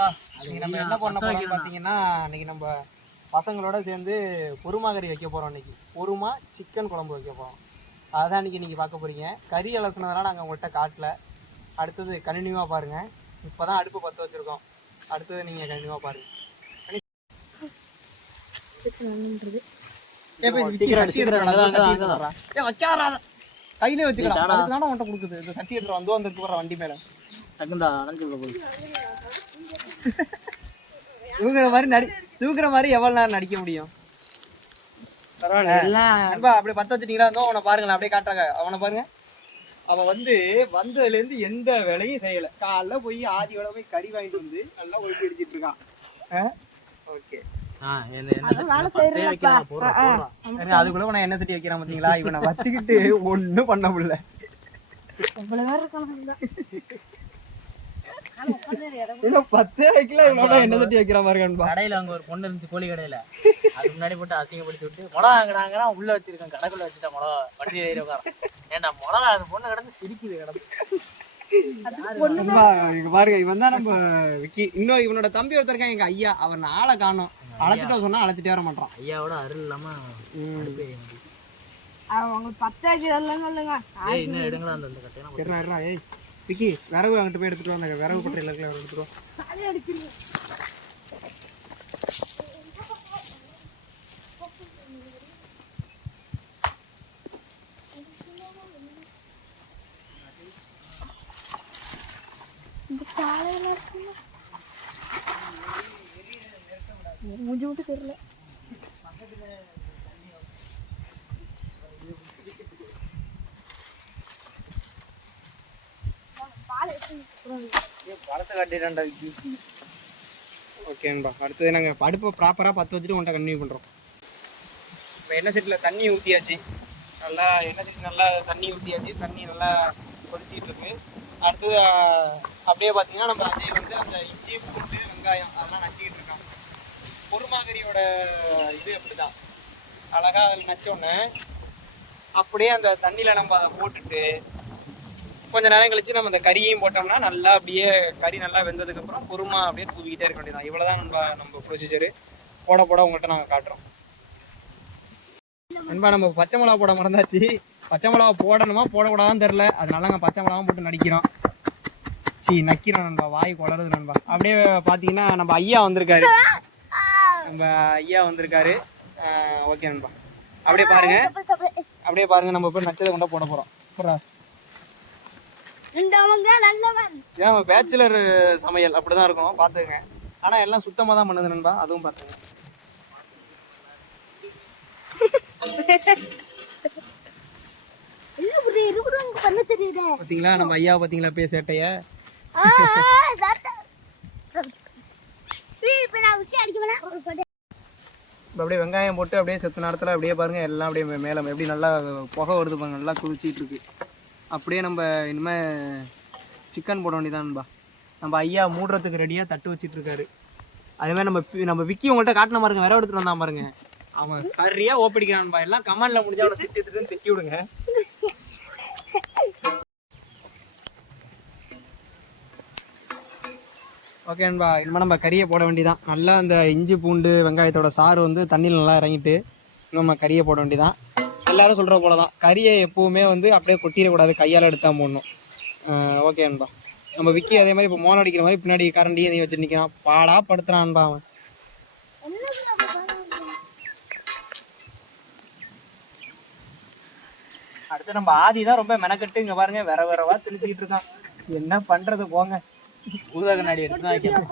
இன்னைக்கு நம்ம என்ன பண்ண போறோம்னு பார்த்தீங்கன்னா, இன்னைக்கு நம்ம பசங்களோட சேர்ந்து குருமா கறி வைக்க போறோம். இன்னைக்கு குருமா சிக்கன் குழம்பு வைக்க போறோம். அதான் இன்னைக்கு பார்க்க போறீங்க. கறி அலசுனதெல்லாம் நாங்கள் உங்கள்கிட்ட காட்டல. அடுத்தது கண்டினியூவாக பாருங்க. இப்போதான் அடுப்பு பற்ற வச்சிருக்கோம். அடுத்தது நீங்க கண்டினியூவாக பாருங்க. கையிலே வச்சுக்கலாம். அதுக்கு உன்ட்ட கொடுக்குது. இந்த சட்டி எடுத்து வந்துருக்கு போற வண்டி மேல தூக்குற மாதிரி எவ்வளவு நேரம் நடிக்க முடியும்? அப்படியே பத்த வச்சுட்டீங்களா? அவனை பாருங்களேன், அப்படியே காட்டுறாங்க. அவனை பாருங்க. அவன் வந்ததுல இருந்து எந்த வேலையும் செய்யல. காலைல போய் ஆதி வேலை போய் கறி வாங்கிட்டு வந்து நல்லா ஒழுங்கு அடிச்சிட்டு இருக்கான். ஓகே, அதுக்குள்ள நான் என்ன சட்டி வைக்கிறான் பாத்தீங்களா? இவனை வச்சுக்கிட்டு ஒண்ணும் பண்ண முடியல. பத்தே வைக்கல, இவனோட என்ன சட்டி வைக்கிற மாதிரி கடையில அங்க ஒரு பொண்ணு இருந்துச்சு, கோழி கடையில. அதுக்கு முன்னாடி போட்டு அசிங்கப்படுத்தி விட்டு மிளகா வாங்கினாங்கன்னா உள்ள வச்சிருக்கேன், கடைக்குள்ள வச்சுட்டா மிளகா வண்டி ஏறி உட்காரம். ஏன்டா மிளகா அந்த பொண்ணு கிடந்து சிரிக்குது கிடந்து. பாருங்க, இவன் தான் நம்ம விக்கி. இன்னும் இவனோட தம்பி ஒருத்தருக்கான், எங்க ஐயா. அவன் ஆளை காணோம். அழைச்சிட்டா சொன்னா அழைச்சிட்டே வர மாட்டான். ஐயாவோட அருள் இல்லாம அவங்க 10 சொல்லுங்க. இன்னும் எடுங்களா அந்த கட்டையெல்லாம். ஏய் விக்கி, விறகு அங்கிட்டு போய் எடுத்துட்டு வந்தாங்க. விறகு பட்டையில எடுத்துட்டு வா. மூஞ்சி மட்டும் தெரியல. ஓகேன்பா, அடுத்தது நாங்கள் அடுப்பை ப்ராப்பராக பற்ற வச்சுட்டு உன்ட்ட கண்டினியூ பண்ணுறோம். இப்போ எண்ணெய் சட்டியில் தண்ணி ஊற்றியாச்சு. நல்லா எண்ணெய் சட்டி நல்லா தண்ணி ஊற்றியாச்சு. தண்ணி நல்லா கொதிச்சிக்கிட்டு இருக்கு. அடுத்தது அப்படியே பார்த்தீங்கன்னா நம்ம அதே அந்த இஞ்சி பூண்டு வெங்காயம் அதெல்லாம் நச்சுக்கிட்டு இருக்கோம். குருமாகரியோட இது அப்படிதான். அழகாக அதில் நச்சோடனே அப்படியே அந்த தண்ணியில் நம்ம அதை போட்டுட்டு கொஞ்ச நேரம் கழிச்சு நம்ம அந்த கறியையும் போட்டோம்னா நல்லா அப்படியே கறி நல்லா வெந்ததுக்கப்புறம் குருமா அப்படியே தூவிக்கிட்டே இருக்க வேண்டியதான். இவ்வளோதான் நம்ம ப்ரொசீஜரு. போட உங்கள்கிட்ட நாங்கள் காட்டுறோம். நண்பா, நம்ம பச்சை மிளகா போட மறந்தாச்சு. பச்சை மிளகா போடணுமா போடக்கூடாதான்னு தெரில. அதனால நாங்கள் பச்சை மிளகாவும் போட்டு நடிக்கிறோம். நக்கிறோம் நண்பா, வாய் குளருது நண்பா. அப்படியே பார்த்தீங்கன்னா நம்ம ஐயா வந்திருக்காரு. ஓகே நண்பா, அப்படியே பாருங்க. நம்ம போய் நச்சதை கொண்டா போட போகிறோம். ஏன் பேச்சுலர் சமையல் அப்படிதான் இருக்கும், பார்த்துங்க. ஆனால் எல்லாம் சுத்தமாக தான் பண்ணுது நண்பா, அதுவும் பார்த்துங்க. பார்த்தீங்களா நம்ம ஐயா? பார்த்தீங்களா போய் சேட்டைய? அப்படியே வெங்காயம் போட்டு அப்படியே செத்த நேரத்தில் அப்படியே பாருங்க, எல்லாம் அப்படியே மேலே எப்படி நல்லா புகை வருது பாருங்க, நல்லா குதிச்சிட்டு இருக்கு. அப்படியே நம்ம இனிமேல் சிக்கன் போட வேண்டியதான்பா. நம்ம ஐயா மூடுறதுக்கு ரெடியாக தட்டு வச்சிட்டு இருக்காரு. அதேமாதிரி நம்ம விக்கி உங்கள்கிட்ட காட்டின பாருங்க, விரவ எடுத்துட்டு வந்தான் பாருங்க. அவன் சரியா ஓப்பிடிக்கிறான்பா. எல்லாம் கமெண்ட்ல முடிஞ்சா அவனை திட்டுன்னு திட்டி விடுங்க. ஓகேன்பா, இனிமேல் நம்ம கறியை போட வேண்டியதான். நல்லா அந்த இஞ்சி பூண்டு வெங்காயத்தோட சாறு தண்ணியில் நல்லா இறங்கிட்டு நம்ம கறியை போட வேண்டியதான். எல்லாரும் சொல்கிற போல தான், கறியை எப்போவுமே அப்படியே கொட்டிடக்கூடாது, கையால் எடுத்தால் போடணும். ஓகேன்பா, நம்ம விக்கி அதே மாதிரி இப்போ மோனம் அடிக்கிற மாதிரி பின்னாடி கரண்டி எதையும் வச்சு நிற்கிறான். பாடா படுத்துறான்பா அவன். அடுத்து நம்ம ஆதி தான் ரொம்ப மெனக்கட்டு இங்கே பாருங்க வரவா திணிச்சிக்கிட்டு இருக்கான். என்ன பண்ணுறது போங்க. ஊதா கண்ணாடி எடுத்து தான் வைக்கிறோம்.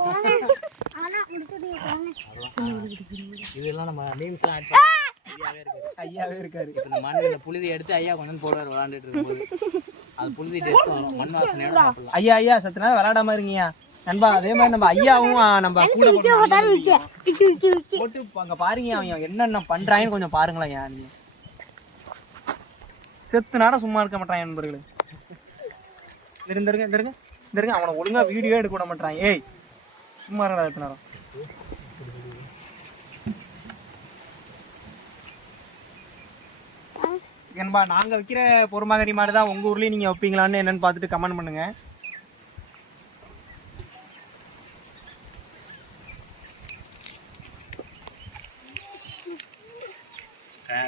இதெல்லாம் நம்ம மீம்ஸ்லாம் ஆட் பண்ணி ஐயாவே இருக்காரு. இந்த மண்ணில் புழுதி எடுத்து ஐயா கொஞ்சம் போடுவார் விளாண்டுட்டு இருக்கும்போது. அது புழுதி டேஸ்ட் வரும், மண் வாசனையோட சாப்பிடலாம். ஐயா சத்து நேரம் விளையாடாம இருக்கீங்க நண்பா. அதே மாதிரி நம்ம ஐயாவும் நம்ம கூட போட்டு அங்கே பாருங்க அவன் என்னென்ன பண்றாங்கன்னு கொஞ்சம் பாருங்களேன். ஏன் நீங்க செத்து நேரம் சும்மா இருக்க மாட்டான் நண்பர்களே. இருங்க அவனை ஒழுங்கா வீடியோ எடுக்க விட மாட்டான். ஏய் சும்மா இருக்கா எத்தனை நேரம். ஏன்பா நாங்கள் வைக்கிற பொறுமாகரி மாடு தான் உங்கள் ஊர்லேயும் நீங்கள் வைப்பீங்களான்னு என்னென்னு பார்த்துட்டு கமெண்ட் பண்ணுங்கள்.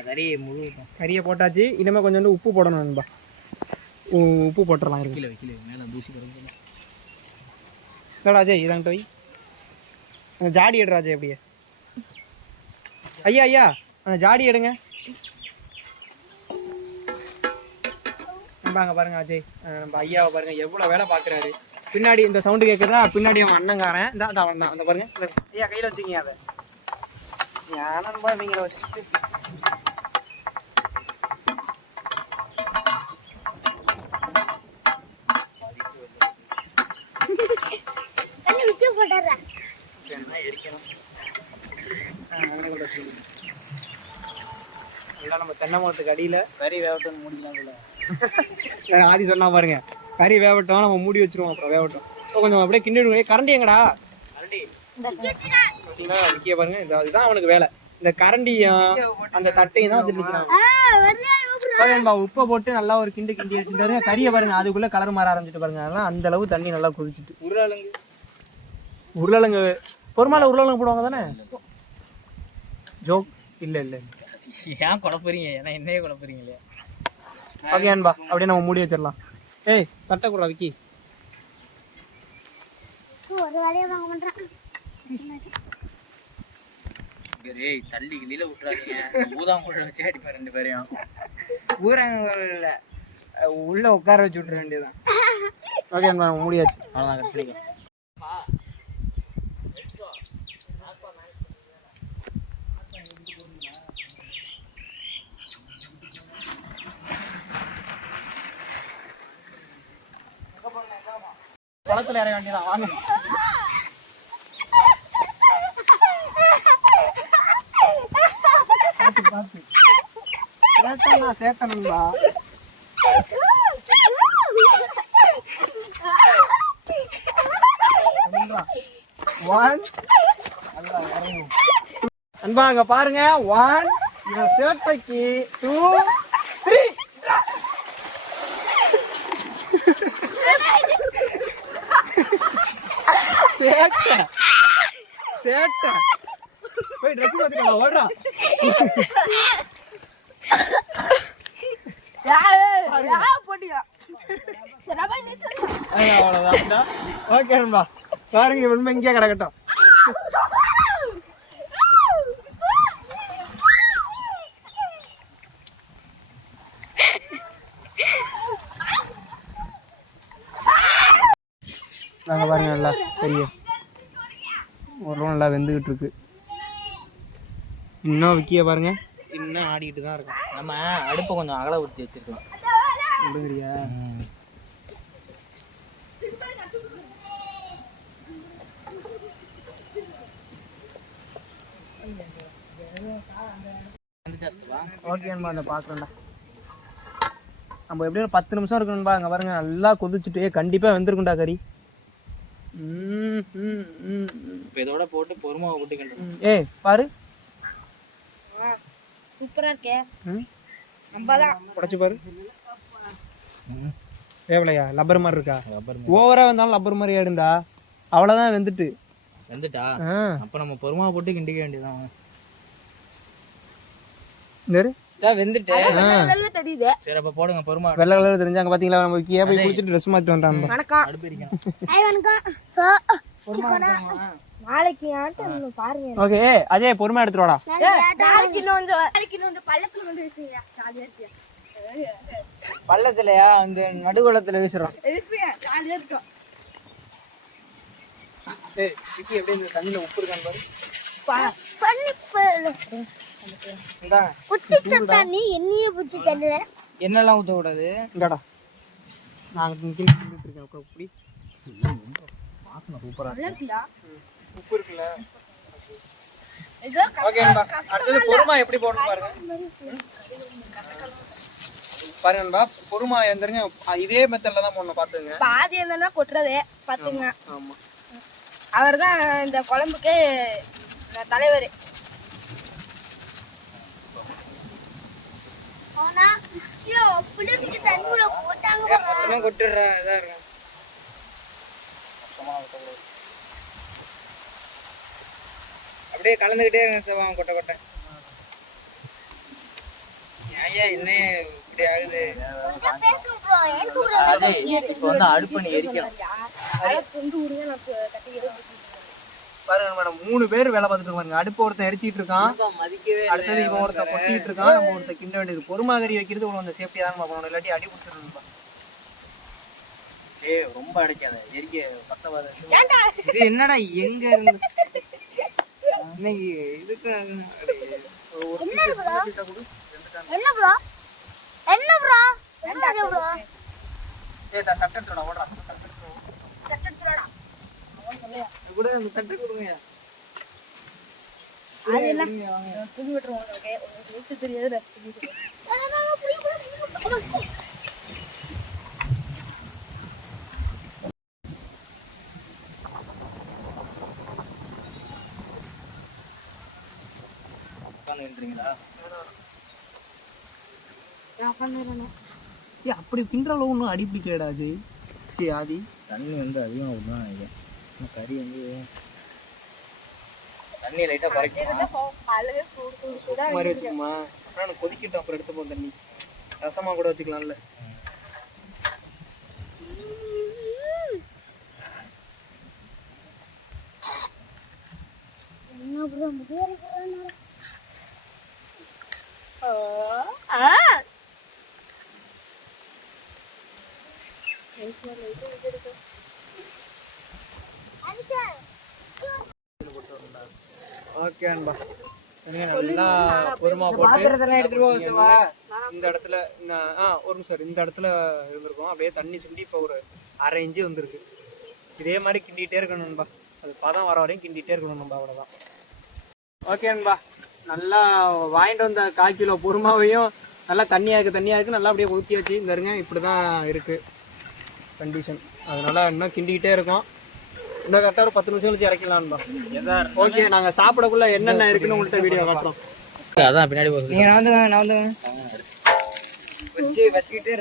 கறியை முழு கறியை போட்டாச்சு. இனிமேல் கொஞ்சோண்டு உப்பு போடணும் நண்பா. உப்பு போட்டுடலாம் இருக்கு. வைக்கல மேலே தூசி கிடக்கு. இல்லடா அஜய் இதாங்கிட்ட போய் அந்த ஜாடி எடுறா அஜய். அப்படியே ஐயா ஐயா அந்த ஜாடி எடுங்க. நம்பாங்க பாருங்க அஜய், நம்ம ஐயாவை பாருங்க எவ்வளோ வேலை பார்க்குறாரு. பின்னாடி இந்த சவுண்டு கேட்குறதா, பின்னாடி அவன் அண்ணங்காரன் இந்த அவன் தான். அந்த பாருங்க ஐயா கையில் வச்சுக்கிங்க. அதை ஞானம்பா நீங்கள வச்சுக்கிட்டு நம்ம தென்னை மரத்துக்கு அடியில் கறி வேகட்டும் மூடிக்கலாம். ஆதி சொன்னா பாருங்க, கறி வேகட்டும் நம்ம மூடி வச்சிருவோம். அப்புறம் வேகட்டும் கொஞ்சம் அப்படியே கிண்டி. கரண்டி எங்கடா? பார்த்தீங்களா விக்கிய பாருங்க. இதுதான் அவனுக்கு வேலை. இந்த கரண்டியும் அந்த தட்டையும் தான் வச்சுருக்கான். உப்பை போட்டு நல்லா ஒரு கிண்டி வச்சுட்டாரு. கறியை பாருங்க அதுக்குள்ள கலர் மாற ஆரம்பிச்சுட்டு பாருங்க. அதெல்லாம் அந்த அளவு தண்ணி நல்லா கொதிச்சுட்டு. உருளைக்கிழங்கு பொறுமால உருளைக்கிழங்கு போடுவாங்க தானே? ஜோக் இல்லை இல்லை. ஏன் குழப்பறீங்க? ஏன்னா என்னையே குழப்பறீங்களே. ஓகே அன்பா, அப்படியே நம்ம மூடி வச்சிடலாம். ஏய் தட்டை கூட விக்கி. ஒரு வேலையை வாங்க மாட்டேன். தள்ளி கிளியில விட்டுறாதீங்க. ஊதாங்குழ வச்சு அடிப்பேன் 2 பேரையும். ஊரங்க உள்ள உட்கார வச்சு விட்டுற வேண்டியதான். ஓகே அன்பா நம்ம மூடியாச்சு. அவ்வளோதான் கட் பண்ணிக்கலாம். குளத்துல இறங்க வேண்டியதான். வாங்க சேத்தனுங்களா? அன்பா அங்க பாருங்க. 1 சேட்டைக்கு 2 3 சேட்டை சேட்டை போய் ட்ரெஸ் மாத்திக்கா ஓடுறா. அவ்வளோதான். ஓகே அன்பா பாருங்க உண்மை இங்கே கிடக்கட்டும். நாங்கள் பாருங்க நல்லா பெரிய ஓரளவு நல்லா வெந்துக்கிட்டு இருக்கு. இன்னும் விக்கிய பாருங்க இன்னும் ஆடிக்கிட்டு தான் இருக்கும். நம்ம அடுப்பை கொஞ்சம் அகல ஊற்றி வச்சிருக்கோம். விடுங்கிறியா? ஓகேன்பா அந்த பார்க்குறேன்டா. நம்ம எப்படியும் ஒரு 10 நிமிஷம் இருக்கணும்பா. அங்கே பாருங்க நல்லா கொதிச்சுட்டு கண்டிப்பாக வெந்திருக்குண்டா கறி. இப்போ இதோட போட்டு பொறுமாவை போட்டு கிண்டணும். ஏய் பாரு சூப்பரா இருக்கே. நம்பதான் உடைச்சு பாரு. ஏவலையா லப்பர் மாதிரி இருக்கா? ஓவரா வந்தாலும் லப்பர் மாதிரி ஆயிடுண்டா. அவ்வளோதான் வெந்துட்டு வெந்துட்டா? அப்போ நம்ம பொறுமாவை போட்டு கிண்டிக்க வேண்டியதான். வெந்துட்டு தெரியுது. சரி அப்போ போடுங்க பொறுமா. வெள்ளை கலர் தெரிஞ்சாங்க பாத்தீங்களா? நம்ம விக்கியா போய் குளிச்சுட்டு ட்ரெஸ் மாத்திட்டு வந்தாங்க. நாளைக்கு பாருங்க. ஓகே அஜய் பொறுமை எடுத்துட்டு வாடா. பள்ளத்துலயா அந்த நடுகுளத்துல வீசுறோம். ஏய் விக்கி எப்படி இந்த தண்ணியில உப்பு இருக்கான்னு பாரு. என்னெல்லாம் ஊத்த கூடாது. இந்தாடா நான் இருக்கேன். இப்படி சூப்பரா உப்பு இருக்குல்ல. ஓகேன்பா அடுத்தது பொறுமா எப்படி போடணும் பாருங்க. பாருங்கன்பா பொறுமா எந்திரங்க இதே மெத்தட்ல தான் போடணும் பாத்துங்க. பாதி என்னன்னா கொட்டுறதே பாத்துங்க. ஆமா அவர் தான் இந்த குழம்புக்கு தலைவர். மொத்தமா கொட்டுறா இதா இருக்கும். அப்படியே கலந்துக்கிட்டே இருங்க சார் கொட்டை கொட்டை. ஐயா என்ன இப்படி ஆகுது? இப்போ வந்து அடுப்பு நீ எரிக்கணும். பாருங்க மேடம் 3 பேர் வேலை பார்த்துட்டு இருக்காங்க. அடுப்பு ஒருத்தன் எரிச்சிட்டு இருக்கான், மதிக்கவே அடுத்தது இவன் ஒருத்தன் கொட்டிட்டு இருக்கான், நம்ம ஒருத்தன் கிண்ட வேண்டியது. பொறுமாதிரி வைக்கிறது இவ்வளவு அந்த சேஃப்டியா தான் பார்க்கணும், இல்லாட்டி அடி பிடிச்சிருப்பா. ஏய் ரொம்ப அடைக்காத, எரிக்க பத்தவாத. இது என்னடா எங்க இருந்து இன்னைக்கு இதுக்கு ஒரு பீஸா கொடு. என்ன ப்ரோ என்ன ப்ரோ என்ன ப்ரோ ஏய் தட்டடா ஓடுறா. தட்டடா இது கூட அந்த தட்டு கொடுங்க. அதெல்லாம் புடி விட்டுறோம். ஓகே உங்களுக்கு தெரியாது. உட்காந்துன்றீங்களா? ஏய் அப்படி கிண்டல ஒன்றும் அடி பிடிக்கடாது. சரி ஆதி தண்ணி வந்து அதிகமாக விடணும் நினைக்கிறேன். கறி வந்து தண்ணி லைட்டாக குறைக்கணும். மாதிரி வச்சுக்கோமா, அப்புறம் கொதிக்கிட்டோம், அப்புறம் எடுத்துப்போம் தண்ணி. ரசமாக கூட வச்சுக்கலாம்ல. ஓகே அன்பா, நல்லா பொறுமா போட்டு பாத்திரத்தெல்லாம் எடுத்துட்டு போவா. இந்த இடத்துல ஒரு நிமிஷம் இந்த இடத்துல இருந்திருக்கும். அப்படியே தண்ணி சுண்டி இப்போ ஒரு 1/2 இன்ச்சு வந்திருக்கு. இதே மாதிரி கிண்டிகிட்டே இருக்கணும் நண்பா. அது பதம் வர வரையும் கிண்டிகிட்டே இருக்கணும் நண்பா, அவ்வளோதான். ஓகே நண்பா, நல்லா வாங்கிட்டு வந்த 1/4 கிலோ பொறுமாவையும் நல்லா தண்ணியாக இருக்குது, நல்லா அப்படியே ஊற்றி வச்சு இந்த இருங்க. இப்படி தான் இருக்குது கண்டிஷன். அதனால இன்னும் கிண்டிக்கிட்டே இருக்கோம். இன்னும் கரெக்டாக ஒரு 10 நிமிஷம் கழிச்சு இறக்கலாம்பா. ஓகே, நாங்கள் சாப்பிடக்குள்ள என்னென்ன இருக்குன்னு உங்கள்கிட்ட வீடியோ காட்டுறோம். அதான் பின்னாடி போகுது. நீங்க நான் வந்து வச்சுக்கிட்டே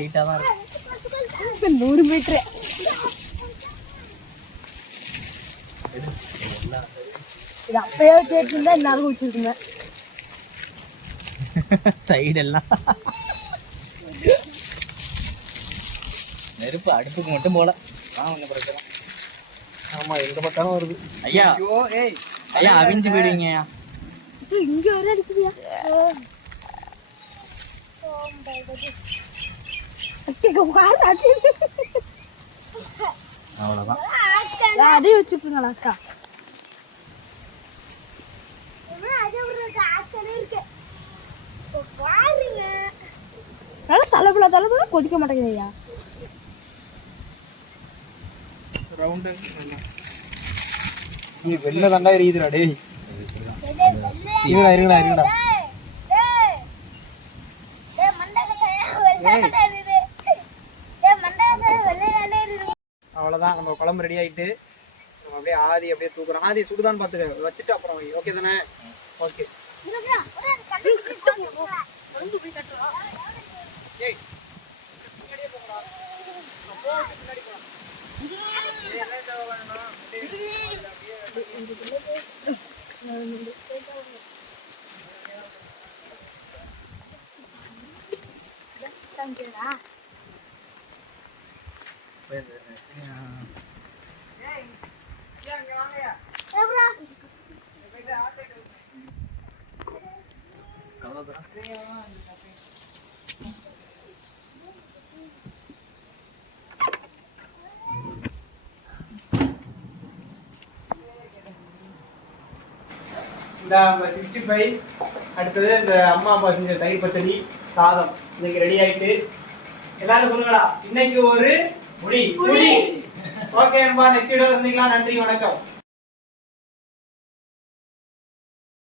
ஹீட்டாக தான் இருக்கும். 100 மீட்டர் இது அப்பயே கேட்டுருந்தா எல்லாரும் குடிச்சிருக்குங்க. சைடெல்லாம் நெருப்பு அடுப்புக்கு மட்டும் போல. ஒன்றும் பிரச்சனை. ஆமாம், எங்கே பார்த்தாலும் வருது. ஐயா ஐயா அவிஞ்சு போயிடுவீங்க. இங்க வர அடிக்குதியா? அவ்வளோதான். அதையும் வச்சுட்டுங்களா அக்கா? தலைப்புல கொதிக்க மாட்டேங்குது ஐயா. ரவுண்டு நீ வெளில தாண்டா எரியுதுடா. டேய் இருங்கடா. அவ்வளோதான், நம்ம குழம்பு ரெடி ஆகிட்டு நம்ம அப்படியே அப்படியே தூக்குறோம். ஆதி சுடுதான்னு பார்த்துக்க வச்சுட்டு அப்புறம் ஓகே தானே? ஓகே. இந்த 65 அடுத்தது இந்த அம்மா அப்பா செஞ்ச தயிர் பச்சடி சாதம் இன்னைக்கு ரெடி ஆயிட்டு எல்லாரும் சொல்லுங்களா, இன்னைக்கு ஒரு முடி. ஓகே நண்பா, நெக்ஸ்ட் வீடியோல சந்திக்கலாம். நன்றி, வணக்கம்.